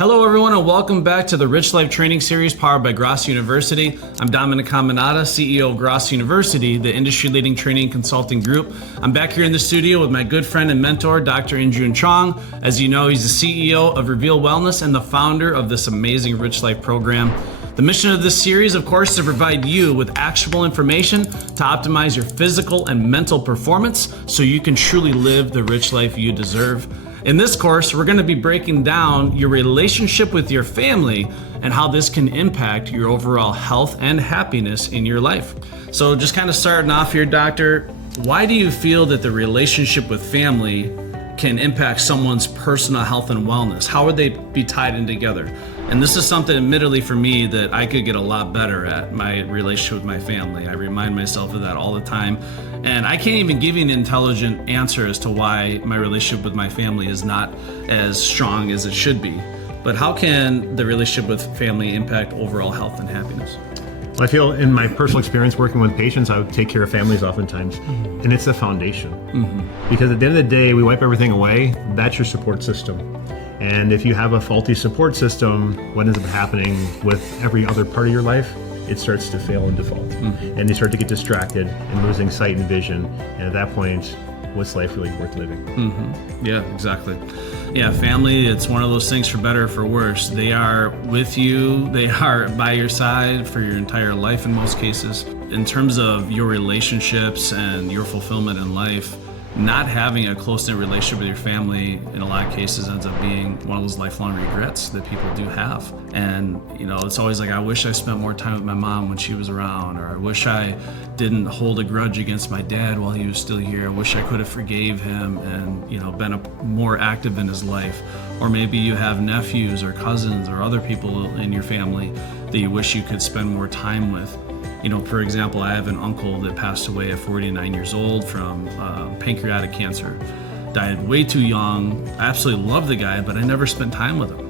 Hello everyone and welcome back to the Rich Life Training Series powered by Grosso University. I'm Dominic Caminata, CEO of Grosso University, the industry-leading training and consulting group. I'm back here in the studio with my good friend and mentor, Dr. InJun Chong. As you know, he's the CEO of Reveal Wellness and the founder of this amazing Rich Life program. The mission of this series, of course, is to provide you with actionable information to optimize your physical and mental performance so you can truly live the rich life you deserve. In this course, we're going to be breaking down your relationship with your family and how this can impact your overall health and happiness in your life. So just kind of starting off here, Doctor, why do you feel that the relationship with family can impact someone's personal health and wellness? How would they be tied in together? And this is something, admittedly, for me that I could get a lot better at, my relationship with my family. I remind myself of that all the time. And I can't even give you an intelligent answer as to why my relationship with my family is not as strong as it should be. But how can the relationship with family impact overall health and happiness? I feel in my personal experience working with patients, I would take care of families oftentimes, and it's the foundation. Because at the end of the day, we wipe everything away, that's your support system. And if you have a faulty support system, what ends up happening with every other part of your life? It starts to fail and default. And you start to get distracted and losing sight and vision. And at that point, what's life really worth living? Yeah, exactly. Yeah, family, it's one of those things, for better or for worse. They are with you, they are by your side for your entire life in most cases. In terms of your relationships and your fulfillment in life, not having a close-knit relationship with your family in a lot of cases ends up being one of those lifelong regrets that people do have. And you know, it's always like, I wish I spent more time with my mom when she was around, or I wish I didn't hold a grudge against my dad while he was still here. I wish I could have forgave him and, you know, been more active in his life. Or maybe you have nephews or cousins or other people in your family that you wish you could spend more time with. You know, for example, I have an uncle that passed away at 49 years old from pancreatic cancer. Died way too young. I absolutely love the guy, but I never spent time with him.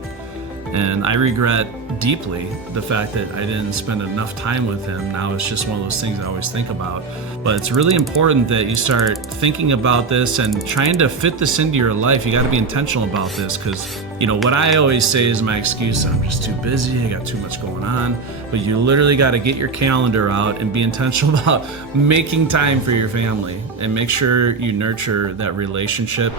And I regret deeply the fact that I didn't spend enough time with him. Now it's just one of those things I always think about. But it's really important that you start thinking about this and trying to fit this into your life. You got to be intentional about this, because, you know, what I always say is my excuse: I'm just too busy, I got too much going on. But you literally got to get your calendar out and be intentional about making time for your family and make sure you nurture that relationship.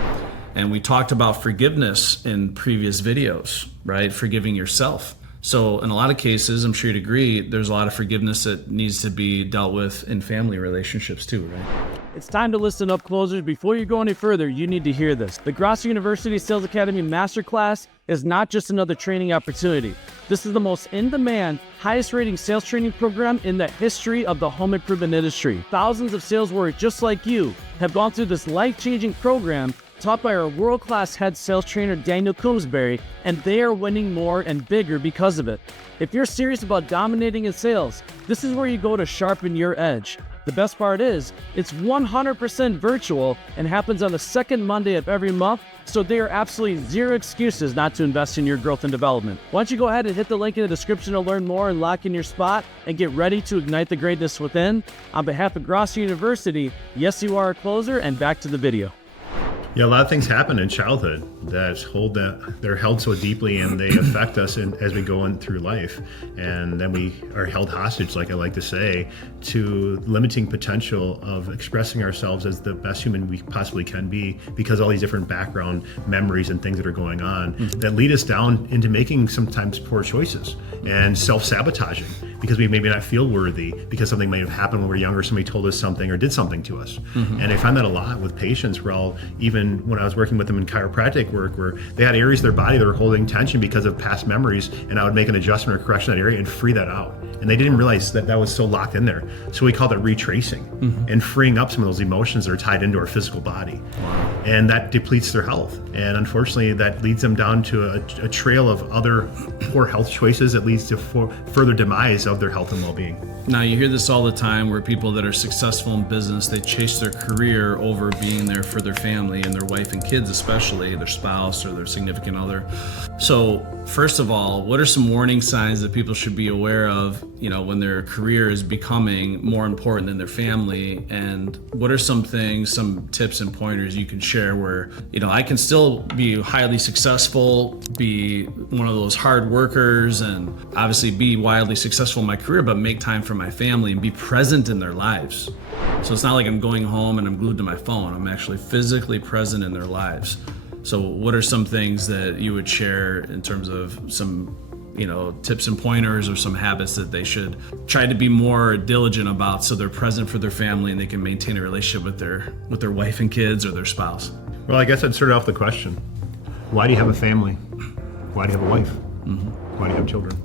And we talked about forgiveness in previous videos, right? Forgiving yourself. So in a lot of cases, I'm sure you'd agree, there's a lot of forgiveness that needs to be dealt with in family relationships too, right? It's time to listen up, closers. Before you go any further, you need to hear this. The Grosso University Sales Academy Masterclass is not just another training opportunity. This is the most in-demand, highest-rating sales training program in the history of the home improvement industry. Thousands of sales warriors just like you have gone through this life-changing program taught by our world-class head sales trainer, Daniel Coombsbury, and they are winning more and bigger because of it. If you're serious about dominating in sales, this is where you go to sharpen your edge. The best part is, it's 100% virtual and happens on the second Monday of every month, so there are absolutely zero excuses not to invest in your growth and development. Why don't you go ahead and hit the link in the description to learn more and lock in your spot and get ready to ignite the greatness within. On behalf of Grosso University, yes, you are a closer, and back to the video. Yeah, a lot of things happen in childhood they're held so deeply, and they affect us as we go on through life. And then we are held hostage, like I like to say, to limiting potential of expressing ourselves as the best human we possibly can be, because all these different background memories and things that are going on that lead us down into making sometimes poor choices and self-sabotaging, because we maybe not feel worthy because something might have happened when we were younger, somebody told us something or did something to us. And I find that a lot with patients, where even when I was working with them in chiropractic work, where they had areas of their body that were holding tension because of past memories, and I would make an adjustment or correction in that area and free that out. And they didn't realize that was so locked in there. So we call that retracing and freeing up some of those emotions that are tied into our physical body. And that depletes their health. And unfortunately, that leads them down to a trail of other poor health choices that leads to further demise of their health and well-being. Now, you hear this all the time, where people that are successful in business, they chase their career over being there for their family and their wife and kids especially, their spouse or their significant other. So first of all, what are some warning signs that people should be aware of, when their career is becoming more important than their family? And what are some things, some tips and pointers you can share where, I can still be highly successful, be one of those hard workers, and obviously be wildly successful in my career, but make time for my family and be present in their lives. So it's not like I'm going home and I'm glued to my phone. I'm actually physically present in their lives. So what are some things that you would share in terms of some, tips and pointers or some habits that they should try to be more diligent about so they're present for their family and they can maintain a relationship with their wife and kids or their spouse? Well, I guess I'd start off the question. Why do you have a family? Why do you have a wife? Why do you have children?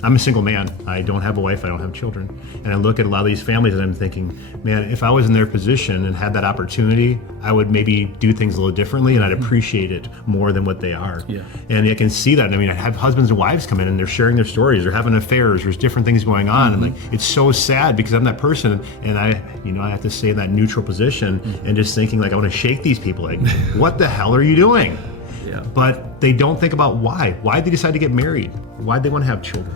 I'm a single man. I don't have a wife. I don't have children. And I look at a lot of these families and I'm thinking, man, if I was in their position and had that opportunity, I would maybe do things a little differently and I'd appreciate it more than what they are. Yeah. And I can see that. I mean, I have husbands and wives come in and they're sharing their stories. They're having affairs. There's different things going on. And it's so sad because I'm that person and I have to stay in that neutral position and just thinking I want to shake these people. Like, what the hell are you doing? Yeah. But they don't think about why. Why they decide to get married? Why they want to have children?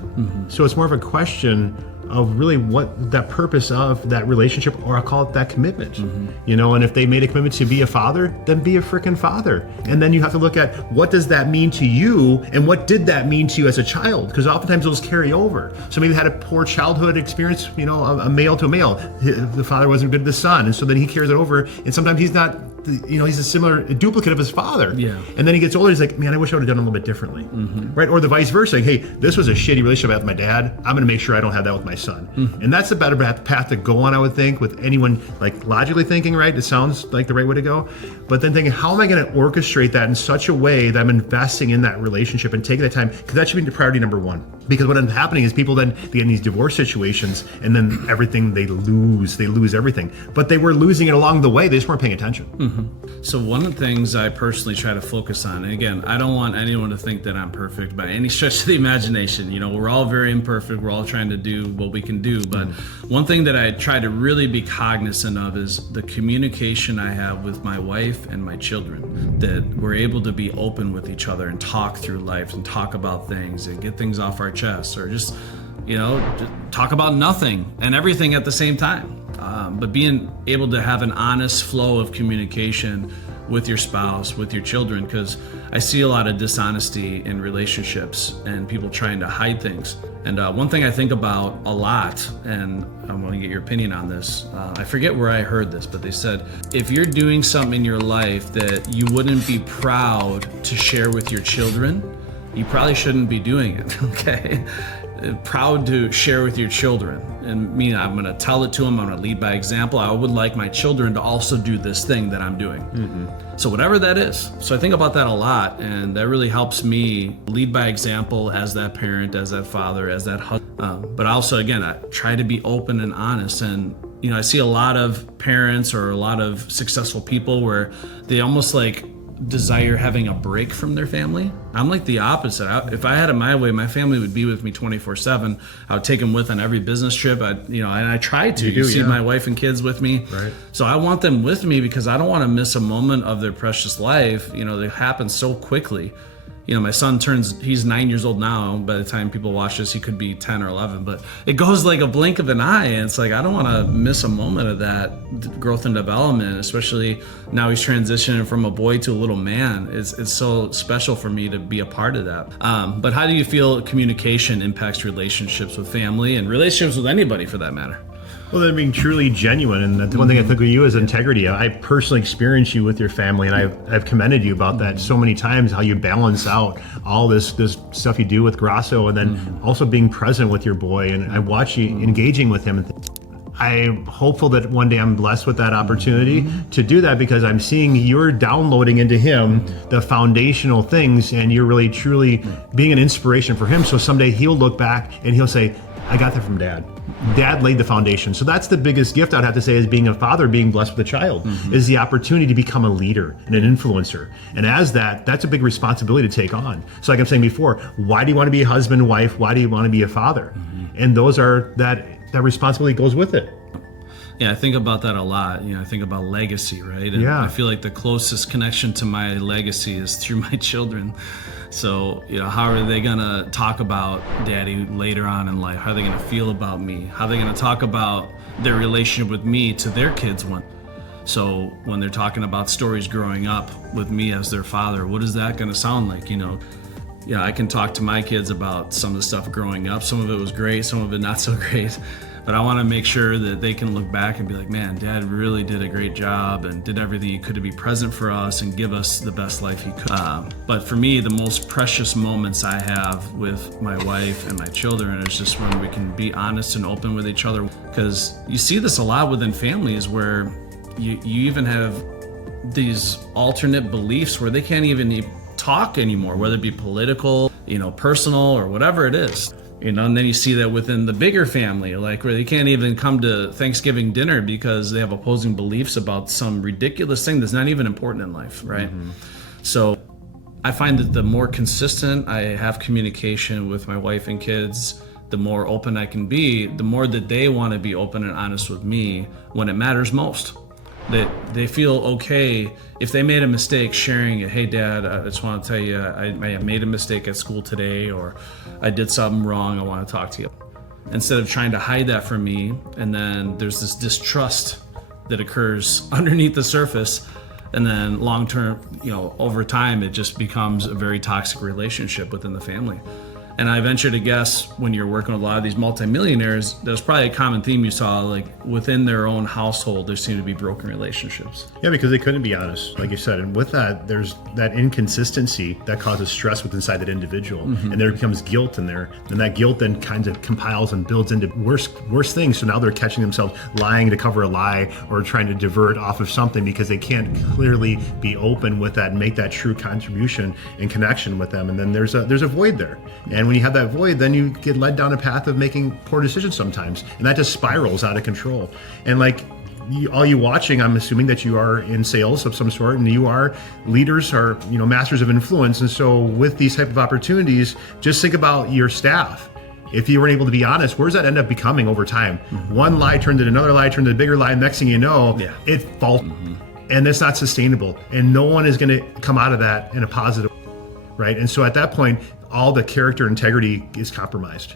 So it's more of a question of really what that purpose of that relationship, or I'll call it that commitment. And if they made a commitment to be a father, then be a freaking father. And then you have to look at what does that mean to you and what did that mean to you as a child? Because oftentimes those carry over. So maybe they had a poor childhood experience, a male to a male. The father wasn't good to the son. And so then he carries it over. And sometimes he's not, he's a duplicate of his father. Yeah. And then he gets older, he's like, man, I wish I would have done it a little bit differently. Right? Or the vice versa. Like, hey, this was a shitty relationship I had with my dad. I'm going to make sure I don't have that with my son. And that's a better path to go on, I would think, with anyone like logically thinking, right? It sounds like the right way to go. But then thinking, how am I going to orchestrate that in such a way that I'm investing in that relationship and taking that time? Because that should be the priority number one. Because what ends up happening is people then they get in these divorce situations and then everything they lose everything. But they were losing it along the way. They just weren't paying attention. So one of the things I personally try to focus on, and again, I don't want anyone to think that I'm perfect by any stretch of the imagination. We're all very imperfect. We're all trying to do what we can do. But one thing that I try to really be cognizant of is the communication I have with my wife and my children, that we're able to be open with each other and talk through life and talk about things and get things off our chest, or just talk about nothing and everything at the same time. But being able to have an honest flow of communication with your spouse, with your children, because I see a lot of dishonesty in relationships and people trying to hide things. And one thing I think about a lot, and I want to get your opinion on this, I forget where I heard this, but they said, if you're doing something in your life that you wouldn't be proud to share with your children, you probably shouldn't be doing it, okay? Proud to share with your children. And meaning I'm going to tell it to them, I'm going to lead by example. I would like my children to also do this thing that I'm doing. So whatever that is. So I think about that a lot, and that really helps me lead by example as that parent, as that father, as that husband. But also, again, I try to be open and honest. And I see a lot of parents or a lot of successful people where they almost like desire having a break from their family. I'm like the opposite. If I had it my way, my family would be with me 24/7. I would take them with on every business trip. And I try to. You see my wife and kids with me. Right. So I want them with me because I don't want to miss a moment of their precious life. They happen so quickly. My son he's 9 years old now. By the time people watch this, he could be 10 or 11, but it goes like a blink of an eye. And it's like, I don't want to miss a moment of that growth and development, especially now he's transitioning from a boy to a little man. It's so special for me to be a part of that. But how do you feel communication impacts relationships with family and relationships with anybody for that matter? Well, they're being truly genuine, and that's one thing I think of you is integrity. I personally experienced you with your family, and I've commended you about that so many times, how you balance out all this stuff you do with Grosso, and then also being present with your boy, and I watch you engaging with him. I'm hopeful that one day I'm blessed with that opportunity to do that, because I'm seeing you're downloading into him the foundational things, and you're really truly being an inspiration for him. So someday he'll look back and he'll say, I got that from Dad. Dad laid the foundation. So that's the biggest gift I'd have to say, as being a father, being blessed with a child, is the opportunity to become a leader and an influencer. And as that's a big responsibility to take on. So like I'm saying before, why do you want to be a husband, wife? Why do you want to be a father? And those are that responsibility goes with it. Yeah, I think about that a lot. I think about legacy, right? And Yeah. I feel like the closest connection to my legacy is through my children. So, how are they going to talk about daddy later on in life? How are they going to feel about me? How are they going to talk about their relationship with me to their kids So when they're talking about stories growing up with me as their father, what is that going to sound like? I can talk to my kids about some of the stuff growing up. Some of it was great, some of it not so great. But I want to make sure that they can look back and be like, man, Dad really did a great job and did everything he could to be present for us and give us the best life he could. But for me, the most precious moments I have with my wife and my children is just when we can be honest and open with each other. Because you see this a lot within families where you even have these alternate beliefs where they can't even talk anymore, whether it be political, personal, or whatever it is. And then you see that within the bigger family, like where they can't even come to Thanksgiving dinner because they have opposing beliefs about some ridiculous thing that's not even important in life, right? So I find that the more consistent I have communication with my wife and kids, the more open I can be, the more that they want to be open and honest with me when it matters most. That they feel okay if they made a mistake sharing it. Hey, Dad, I just want to tell you I made a mistake at school today, or I did something wrong. I want to talk to you. Instead of trying to hide that from me, and then there's this distrust that occurs underneath the surface, and then long term, over time, it just becomes a very toxic relationship within the family. And I venture to guess when you're working with a lot of these multimillionaires, there's probably a common theme you saw, like within their own household, there seem to be broken relationships. Yeah, because they couldn't be honest, like you said. And with that, there's that inconsistency that causes stress inside that individual. And there becomes guilt in there. And that guilt then kind of compiles and builds into worse things. So now they're catching themselves lying to cover a lie or trying to divert off of something because they can't clearly be open with that and make that true contribution and connection with them. And then there's a void there. And when you have that void, then you get led down a path of making poor decisions sometimes. And that just spirals out of control. And all you watching, I'm assuming that you are in sales of some sort, and you are leaders or masters of influence. And so with these type of opportunities, just think about your staff. If you weren't able to be honest, where does that end up becoming over time? One lie turned into another lie, turned into a bigger lie. Next thing you know, it falls. And that's not sustainable. And no one is going to come out of that in a positive, right? And so at that point, all the character integrity is compromised.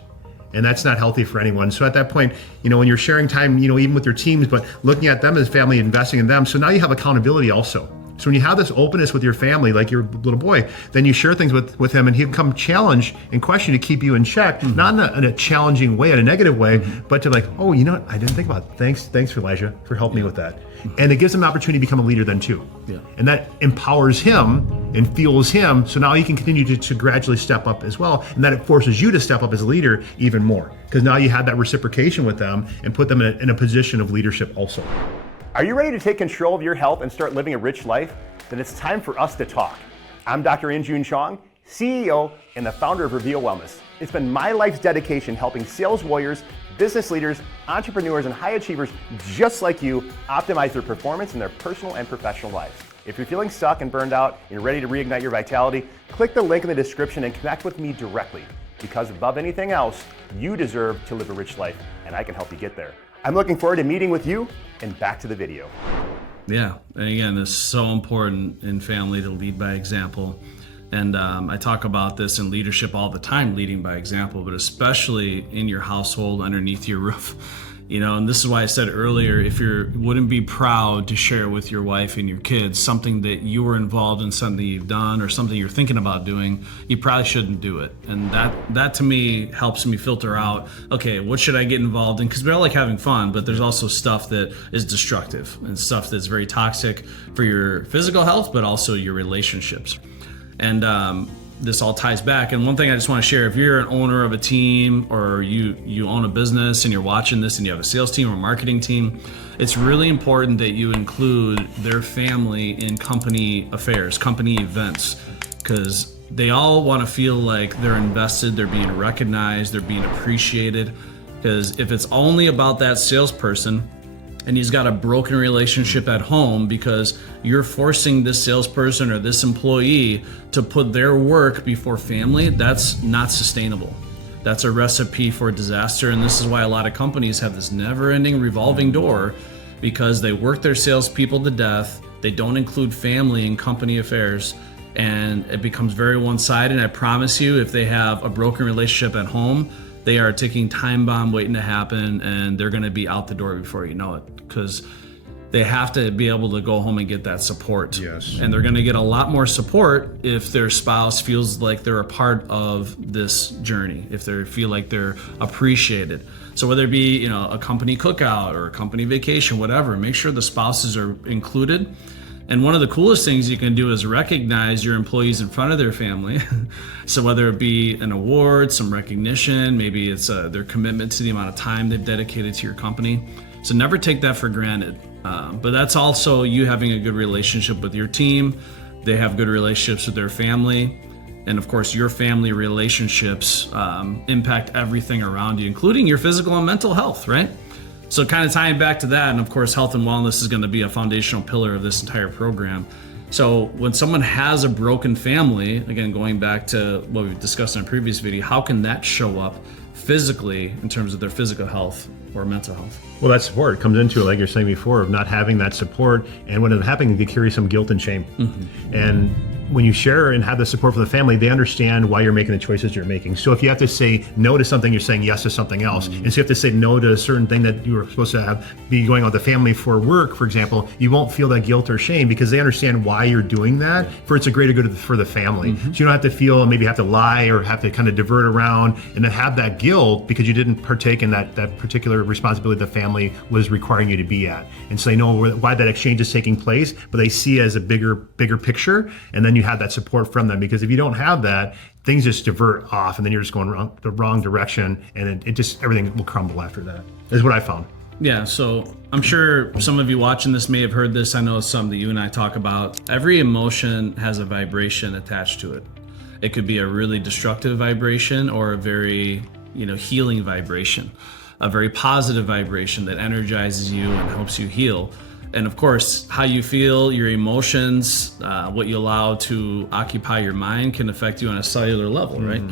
And that's not healthy for anyone. So at that point, when you're sharing time, even with your teams, but looking at them as family, investing in them. So now you have accountability also. So when you have this openness with your family, like your little boy, then you share things with him and he'll come challenge and question to keep you in check, not in a challenging way, in a negative way, but to like, oh, you know what? I didn't think about it. Thanks for Elijah for helping me with that. And it gives him an opportunity to become a leader then too. Yeah. And that empowers him and fuels him. So now he can continue to gradually step up as well. And that it forces you to step up as a leader even more. Because now you have that reciprocation with them and put them in a position of leadership also. Are you ready to take control of your health and start living a rich life? Then it's time for us to talk. I'm Dr. InJun Chong, CEO and the founder of Reveal Wellness. It's been my life's dedication helping sales warriors, business leaders, entrepreneurs, and high achievers just like you optimize their performance in their personal and professional lives. If you're feeling stuck and burned out and you're ready to reignite your vitality, click the link in the description and connect with me directly. Because above anything else, you deserve to live a rich life, and I can help you get there. I'm looking forward to meeting with you, and back to the video. Yeah, and again, it's so important in family to lead by example. And I talk about this in leadership all the time, leading by example, but especially in your household, underneath your roof. And this is why I said earlier, if you wouldn't be proud to share with your wife and your kids something that you were involved in, something you've done or something you're thinking about doing, you probably shouldn't do it. And that to me helps me filter out, okay, what should I get involved in? Because we all like having fun, but there's also stuff that is destructive and stuff that's very toxic for your physical health, but also your relationships. And this all ties back. And one thing I just want to share, if you're an owner of a team or you own a business and you're watching this and you have a sales team or marketing team, it's really important that you include their family in company affairs, company events, because they all want to feel like they're invested, they're being recognized, they're being appreciated. Because if it's only about that salesperson, and he's got a broken relationship at home because you're forcing this salesperson or this employee to put their work before family, that's not sustainable. that's a recipe for disaster. And this is why a lot of companies have this never-ending revolving door, because they work their salespeople to death. They don't include family in company affairs, and it becomes very one-sided. And I promise you, if they have a broken relationship at home, they are a ticking time bomb waiting to happen, and they're going to be out the door before you know it, because they have to be able to go home and get that support. Yes. And they're going to get a lot more support if their spouse feels like they're a part of this journey, if they feel like they're appreciated. So whether it be, a company cookout or a company vacation, whatever, make sure the spouses are included. And one of the coolest things you can do is recognize your employees in front of their family. So whether it be an award, some recognition, maybe it's their commitment to the amount of time they've dedicated to your company. So never take that for granted. But that's also you having a good relationship with your team. They have good relationships with their family. And of course, your family relationships impact everything around you, including your physical and mental health, right? So kind of tying back to that, and of course, health and wellness is going to be a foundational pillar of this entire program. So when someone has a broken family, again, going back to what we discussed in a previous video, how can that show up physically in terms of their physical health or mental health? Well, that support comes into it, like you're saying before, of not having that support. And when it happens, you carry some guilt and shame. Mm-hmm. And when you share and have the support for the family, they understand why you're making the choices you're making. So if you have to say no to something, you're saying yes to something else. Mm-hmm. And so you have to say no to a certain thing that you were supposed to be going out with the family for work, for example, you won't feel that guilt or shame because they understand why you're doing that, for it's a greater good for the family. Mm-hmm. So you don't have to feel maybe have to lie or have to kind of divert around and then have that guilt because you didn't partake in that particular responsibility the family was requiring you to be at. And so they know why that exchange is taking place, but they see it as a bigger picture, and then you have that support from them. Because if you don't have that, things just divert off, and then you're just going the wrong direction, and it just everything will crumble after that. Is what I found. Yeah, so I'm sure some of you watching this may have heard this. I know it's something that you and I talk about. Every emotion has a vibration attached to it. It could be a really destructive vibration or a very, healing vibration, a very positive vibration that energizes you and helps you heal. And of course, how you feel, your emotions, what you allow to occupy your mind can affect you on a cellular level, right?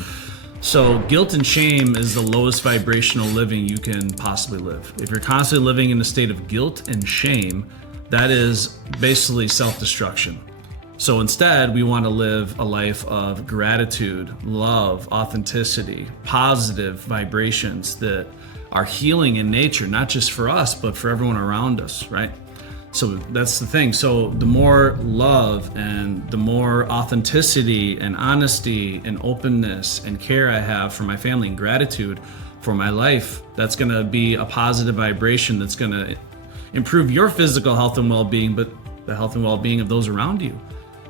So guilt and shame is the lowest vibrational living you can possibly live. If you're constantly living in a state of guilt and shame, that is basically self-destruction. So instead, we want to live a life of gratitude, love, authenticity, positive vibrations that are healing in nature, not just for us, but for everyone around us, right? So that's the thing. So the more love and the more authenticity and honesty and openness and care I have for my family and gratitude for my life, that's going to be a positive vibration that's going to improve your physical health and well-being, but the health and well-being of those around you.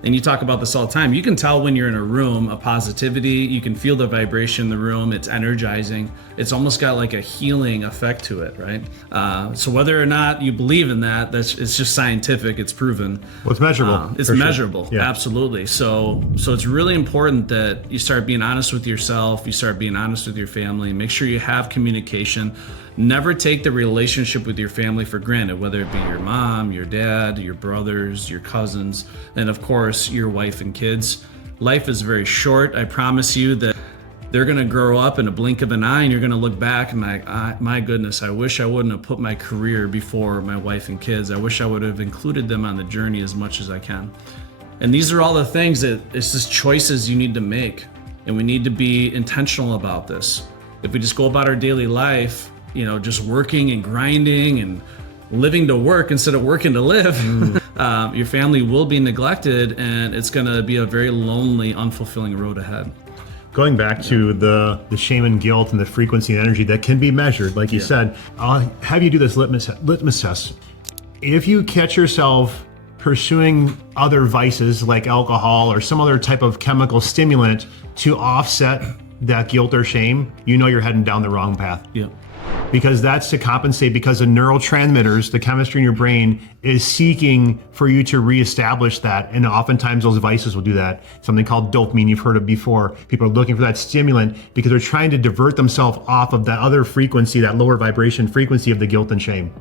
And you talk about this all the time. You can tell when you're in a room, a positivity, you can feel the vibration in the room, it's energizing. It's almost got like a healing effect to it, right? So whether or not you believe in that, it's just scientific, it's proven. Well, it's measurable. It's measurable, sure. Yeah. Absolutely. So it's really important that you start being honest with yourself, you start being honest with your family, make sure you have communication. Never take the relationship with your family for granted, whether it be your mom, your dad, your brothers, your cousins, and of course, your wife and kids. Life is very short. I promise you that they're going to grow up in a blink of an eye, and you're going to look back and like, my goodness, I wish I wouldn't have put my career before my wife and kids. I wish I would have included them on the journey as much as I can. And these are all the things that it's just choices you need to make, and we need to be intentional about this. If we just go about our daily life, just working and grinding and living to work instead of working to live, your family will be neglected, and it's going to be a very lonely, unfulfilling road ahead. Going back to the shame and guilt and the frequency and energy that can be measured, like you said, I'll have you do this litmus test. If you catch yourself pursuing other vices like alcohol or some other type of chemical stimulant to offset that guilt or shame, you're heading down the wrong path. Yeah. Because that's to compensate, because the neurotransmitters, the chemistry in your brain is seeking for you to reestablish that. And oftentimes those vices will do that. Something called dopamine, you've heard of before. People are looking for that stimulant because they're trying to divert themselves off of that other frequency, that lower vibration frequency of the guilt and shame.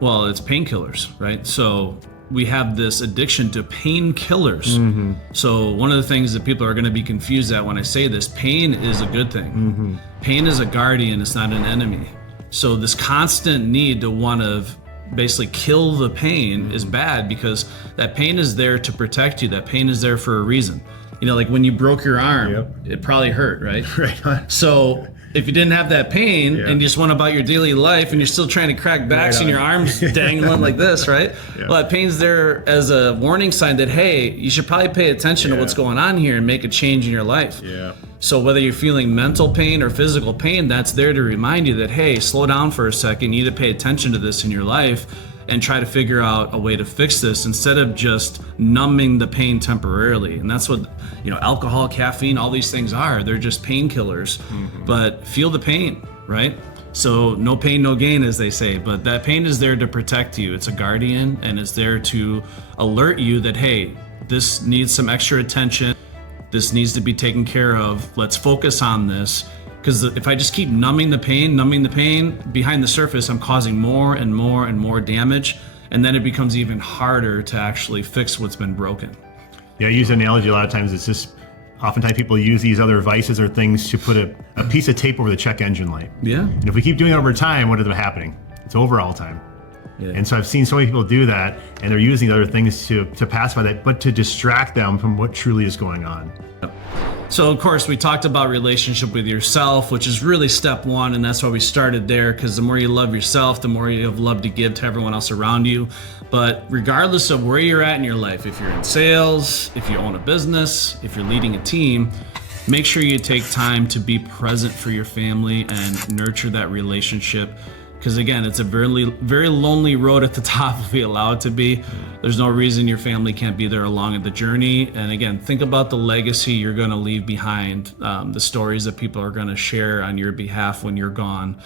Well, it's painkillers, right? So we have this addiction to painkillers. So one of the things that people are going to be confused at when I say this, pain is a good thing. Pain is a guardian, it's not an enemy. So this constant need to want to basically kill the pain is bad, because that pain is there to protect you. That pain is there for a reason. Like when you broke your arm, it probably hurt, right? Right. So if you didn't have that pain and you just went about your daily life and you're still trying to crack backs and your arms dangling like this, right? Well, that pain's there as a warning sign that, hey, you should probably pay attention to what's going on here and make a change in your life. So whether you're feeling mental pain or physical pain, that's there to remind you that, hey, slow down for a second. You need to pay attention to this in your life and try to figure out a way to fix this instead of just numbing the pain temporarily. And that's what, alcohol, caffeine, all these things are. They're just painkillers. But feel the pain, right? So no pain, no gain, as they say. But that pain is there to protect you. It's a guardian, and it's there to alert you that, hey, this needs some extra attention. This needs to be taken care of. Let's focus on this. Because if I just keep numbing the pain, behind the surface, I'm causing more and more and more damage. And then it becomes even harder to actually fix what's been broken. Yeah, I use an analogy a lot of times. It's just, oftentimes people use these other vices or things to put a piece of tape over the check engine light. And if we keep doing it over time, what ends up happening? It's over all the time. And so I've seen so many people do that, and they're using other things to pacify that, but to distract them from what truly is going on. So of course we talked about relationship with yourself, which is really step one, and that's why we started there, because the more you love yourself, the more you have love to give to everyone else around you. But regardless of where you're at in your life, if you're in sales, if you own a business, if you're leading a team, make sure you take time to be present for your family and nurture that relationship. Because again, it's a very, very lonely road at the top if we allow it to be. There's no reason your family can't be there along at the journey. And again, think about the legacy you're going to leave behind, the stories that people are going to share on your behalf when you're gone.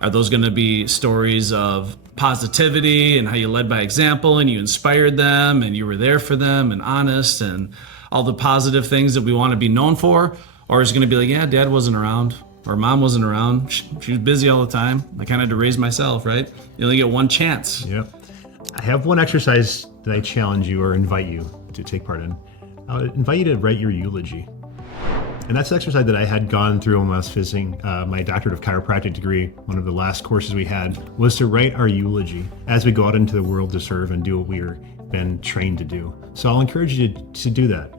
Are those going to be stories of positivity and how you led by example and you inspired them and you were there for them and honest and all the positive things that we want to be known for? Or is it going to be like, yeah, dad wasn't around, or mom wasn't around, she was busy all the time, I kind of had to raise myself, right? You only get one chance. Yep. I have one exercise that I challenge you or invite you to take part in. I would invite you to write your eulogy. And that's an exercise that I had gone through when I was visiting my doctorate of chiropractic degree. One of the last courses we had was to write our eulogy as we go out into the world to serve and do what we are been trained to do. So I'll encourage you to do that.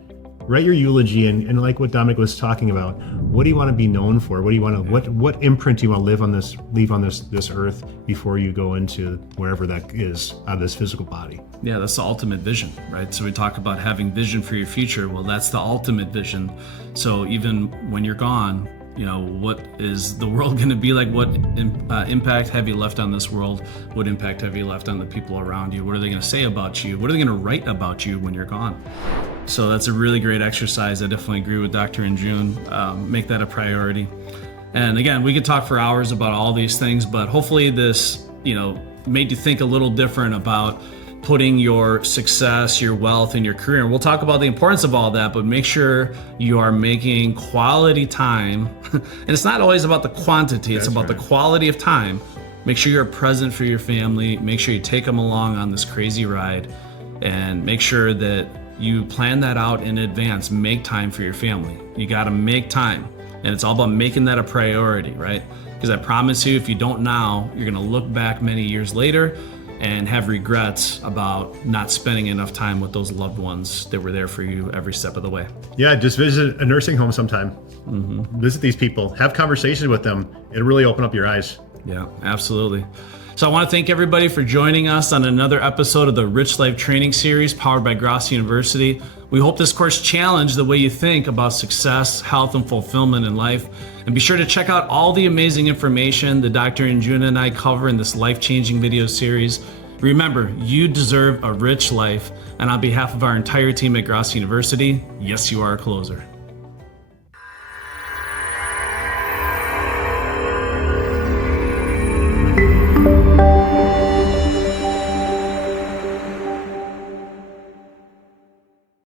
Write your eulogy, and like what Dominic was talking about, what do you want to be known for? What do you want to, what imprint do you want to leave on this earth before you go into wherever that is out of this physical body? Yeah, that's the ultimate vision, right? So we talk about having vision for your future. Well, that's the ultimate vision. So even when you're gone, what is the world going to be like? What impact have you left on this world? What impact have you left on the people around you? What are they going to say about you? What are they going to write about you when you're gone? So that's a really great exercise. I definitely agree with Dr. InJun. Make that a priority. And again, we could talk for hours about all these things, but hopefully this, made you think a little different about putting your success, your wealth, and your career. And we'll talk about the importance of all that, but make sure you are making quality time. And it's not always about the quantity, it's about the quality of time. Make sure you're present for your family. Make sure you take them along on this crazy ride, and make sure that you plan that out in advance. Make time for your family. You got to make time. And it's all about making that a priority, right? Because I promise you, if you don't now, you're going to look back many years later and have regrets about not spending enough time with those loved ones that were there for you every step of the way. Yeah, just visit a nursing home sometime. Visit these people, have conversations with them. It'll really open up your eyes. Yeah, absolutely. So I want to thank everybody for joining us on another episode of the Rich Life Training Series powered by Grosso University. We hope this course challenged the way you think about success, health, and fulfillment in life. And be sure to check out all the amazing information that Dr. InJun and I cover in this life-changing video series. Remember, you deserve a rich life. And on behalf of our entire team at Grosso University, yes, you are a closer.